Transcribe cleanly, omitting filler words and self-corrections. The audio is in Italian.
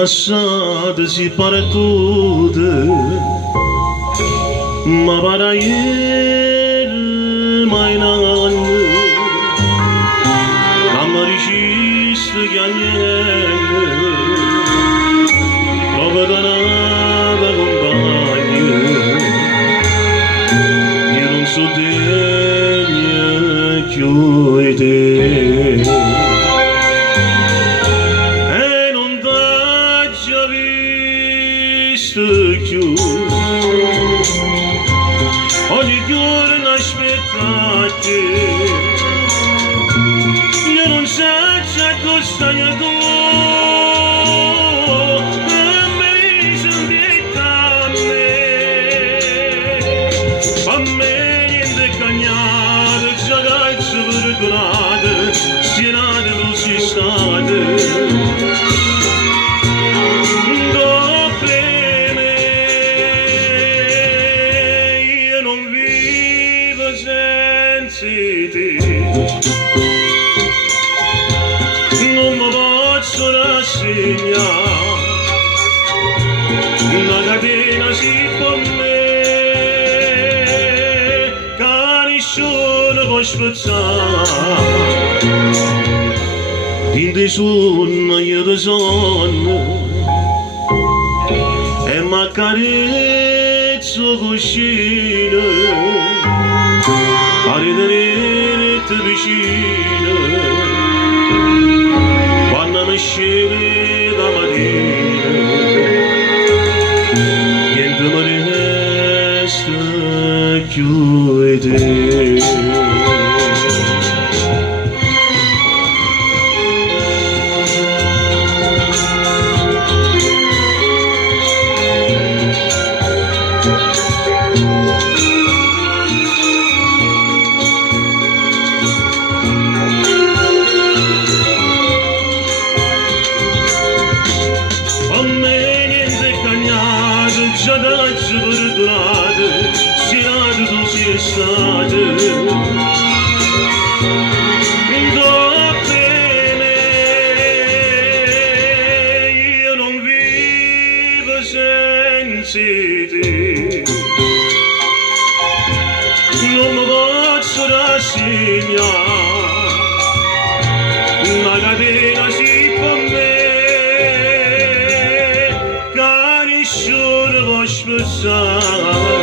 passate si pare tutte, ma para ieri mai nanne, amariciste chiagnelle, come danata compagna, io non so degna più di te. Ogni giorno aspettate, io non so cosa stai a tu, me sembra a me niente cagnate, ragazze perdonate, stienate non si state. Non mi posso rassegnare, una catena si può me, che nessuno può spezzare. In te sonno io ti sonno e mi accarezzo cuscino, a ritenerti vicino quando mi scegli da mattina, niente mi resta più di te. Ragazze perdonate, stienate tu si state. Dopo me io non vivo senza te, non mi posso rassegnare, una catena si può me. Può spezzare.